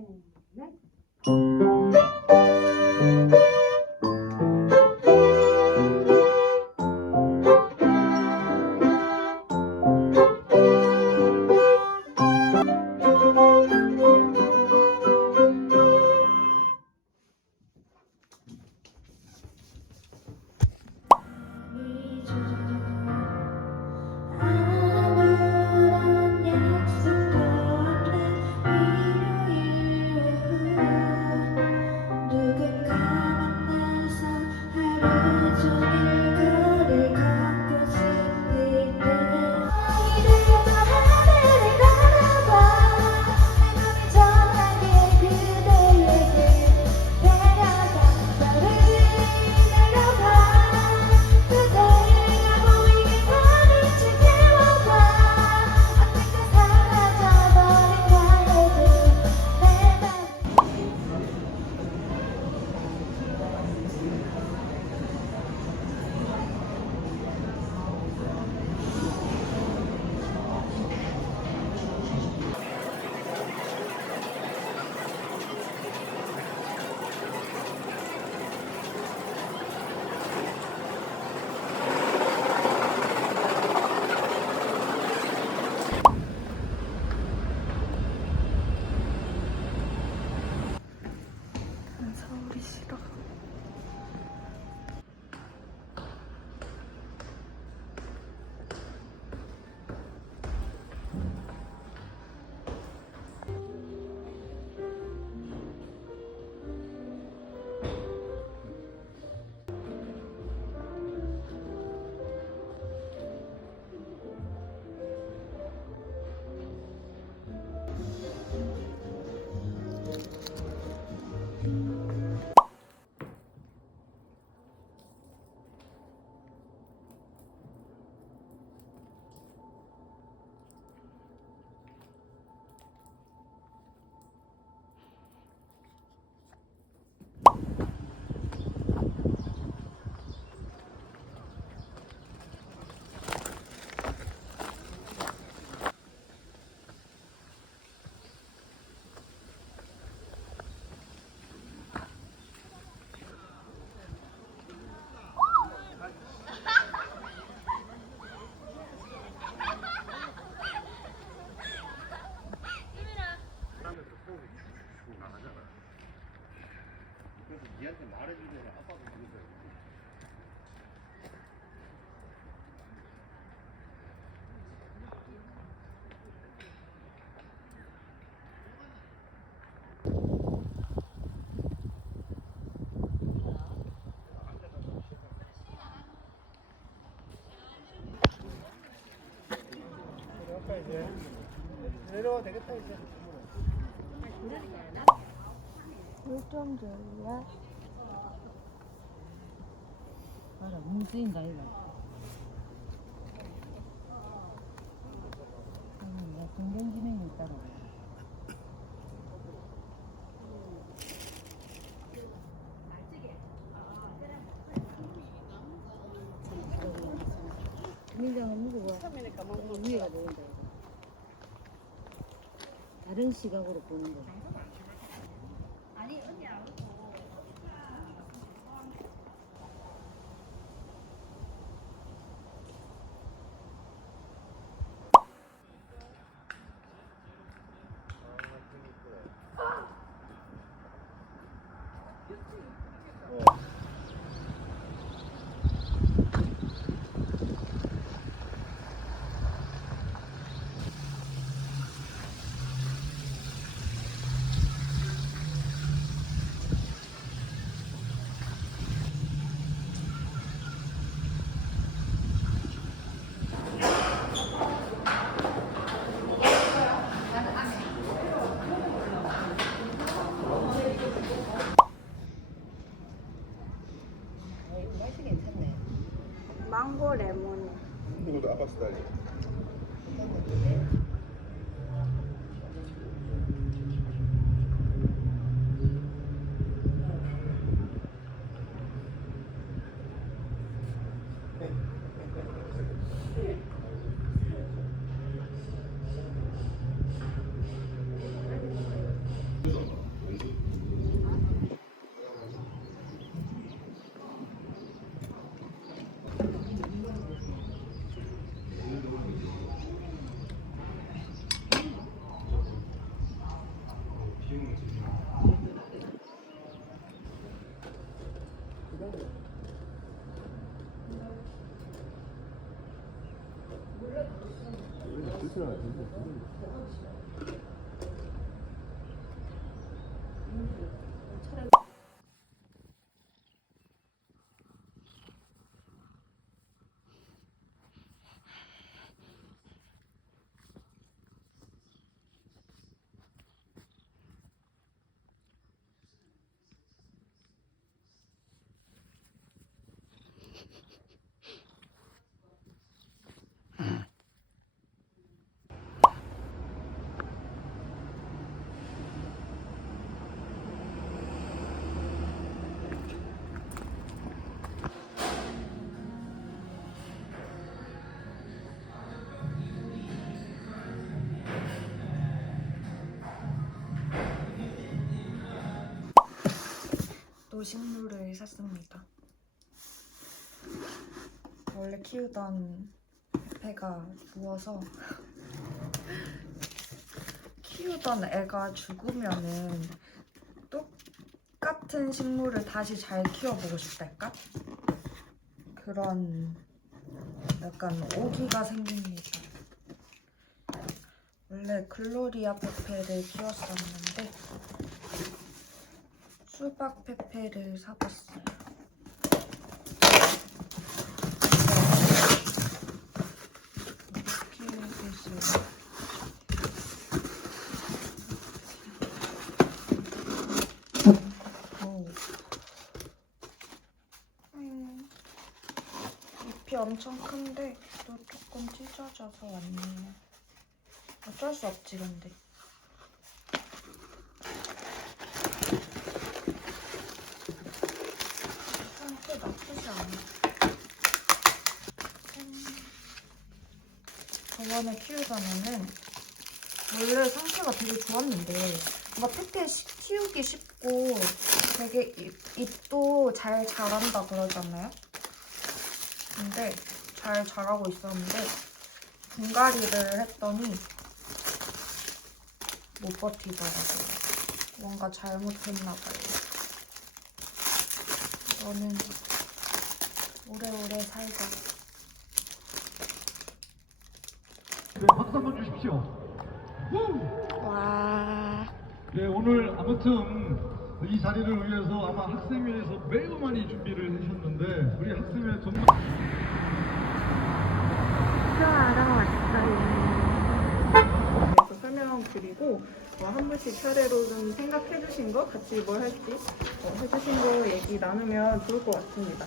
Amen. 아까 이제. 내려와 되겠다 이제. 물좀 줄래? 봐라 뭉쓰인다 이거. 아니 나 공경진행이 있다고. 민정은 무거워 위에가 보인다 다른 시각으로 보는 거 맛이 망고 레몬. 이 왜 뜻을 안 듣는 거야? 식물을 샀습니다. 원래 키우던 페페가 누워서 키우던 애가 죽으면은 똑같은 식물을 다시 잘 키워보고 싶달까? 그런 약간 오기가 생깁니다. 원래 글로리아 페페를 키웠었는데 수박 페페를 사봤어요. 오. 음, 잎이 엄청 큰데 또 조금 찢어져서 왔네요. 어쩔 수 없지 근데. 상태 나쁘지 않아. 음, 키우던 애는 원래 상태가 되게 좋았는데 페페 시- 키우기 쉽고 되게 잎, 잎도 잘 자란다 그러잖아요. 근데 잘 자라고 있었는데 분갈이를 했더니 못 버티더라고요. 뭔가 잘못했나 봐요. 저는 오래오래 살자. 네, 박수 한번 주십시오. 우! 와. 네, 오늘 아무튼 이 자리를 위해서 아마 학생회에서 매우 많이 준비를 하셨는데 우리 학생회 전부 그래서 설명 드리고 어, 한 분씩 차례로 좀 생각해 주신 거 같이 뭘 할지 어, 해 주신 거 얘기 나누면 좋을 것 같습니다.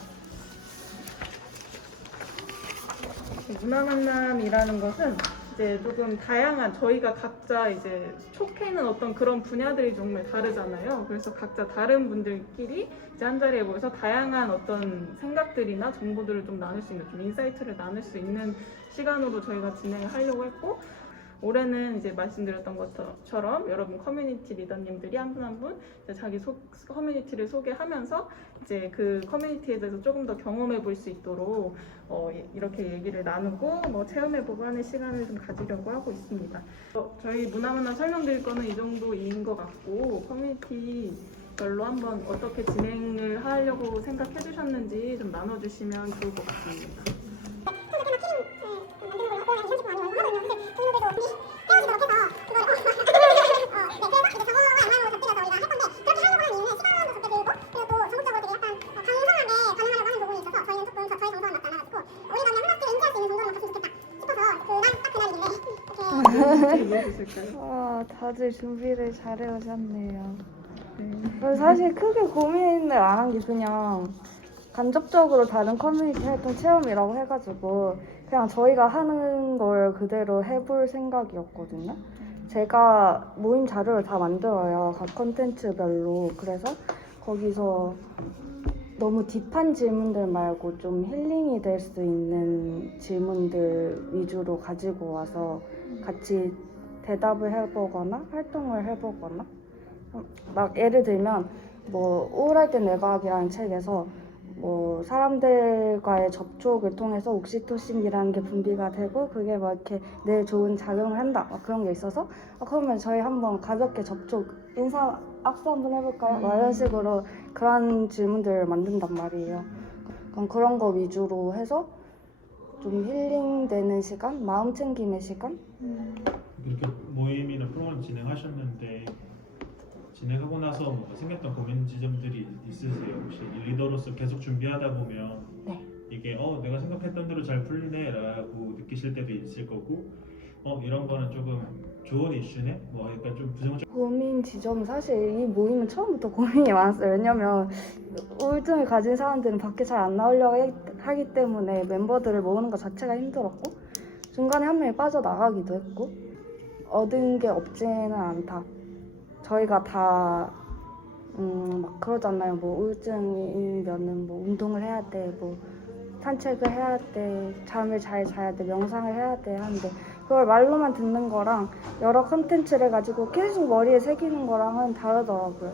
문화 만남이라는 것은 이제 조금 다양한 저희가 각자 이제 촉해는 어떤 그런 분야들이 정말 다르잖아요. 그래서 각자 다른 분들끼리 이제 한 자리에 모여서 다양한 어떤 생각들이나 정보들을 좀 나눌 수 있는 좀 인사이트를 나눌 수 있는 시간으로 저희가 진행을 하려고 했고 올해는 이제 말씀드렸던 것처럼 여러분 커뮤니티 리더님들이 한 분 한 분 자기 소, 커뮤니티를 소개하면서 이제 그 커뮤니티에 대해서 조금 더 경험해 볼 수 있도록 어, 이- 이렇게 얘기를 나누고 뭐 체험해 보고 하는 시간을 좀 가지려고 하고 있습니다. 어, 저희 문화문화 설명드릴 거는 이 정도인 것 같고 커뮤니티 별로 한번 어떻게 진행을 하려고 생각해 주셨는지 좀 나눠주시면 좋을 것 같습니다. 와, 다들 준비를 잘해 오셨네요. 네. 사실 크게 고민을 안 한 게 그냥 간접적으로 다른 커뮤니티 활동 체험이라고 해가지고 그냥 저희가 하는 걸 그대로 해볼 생각이었거든요. 제가 모임 자료를 다 만들어요. 각 컨텐츠별로. 그래서 거기서 너무 딥한 질문들 말고 좀 힐링이 될 수 있는 질문들 위주로 가지고 와서 같이 대답을 해보거나 활동을 해보거나 음, 막 예를 들면 뭐 우울할 때 내과학이라는 책에서 뭐 사람들과의 접촉을 통해서 옥시토신이라는 게 분비가 되고 그게 막 이렇게 뇌에 좋은 작용을 한다 막 그런 게 있어서 아, 그러면 저희 한번 가볍게 접촉 인사 악수 한번 해볼까요? 막 이런 식으로 그런 질문들을 만든단 말이에요. 그럼 그런 거 위주로 해서 좀 힐링되는 시간, 마음 챙김의 시간 이렇게 모임이나 프로그램 진행하셨는데 진행하고 나서 뭔가 생겼던 고민 지점들이 있으세요? 혹시 리더로서 계속 준비하다 보면 네. 이게 어 내가 생각했던 대로 잘 풀리네라고 느끼실 때도 있을 거고 어 이런 거는 조금 좋은 이슈네 뭐 약간 좀 부정적 고민 지점 사실 이 모임은 처음부터 고민이 많았어요. 왜냐면 우울증을 가진 사람들은 밖에 잘 안 나오려고 해- 하기 때문에 멤버들을 모으는 것 자체가 힘들었고 중간에 한 명이 빠져나가기도 했고 얻은 게 없지는 않다. 저희가 다 음, 막 그러잖아요. 뭐 우울증이면은 뭐 운동을 해야 돼, 뭐 산책을 해야 돼, 잠을 잘 자야 돼, 명상을 해야 돼 하는데 그걸 말로만 듣는 거랑 여러 컨텐츠를 가지고 계속 머리에 새기는 거랑은 다르더라고요.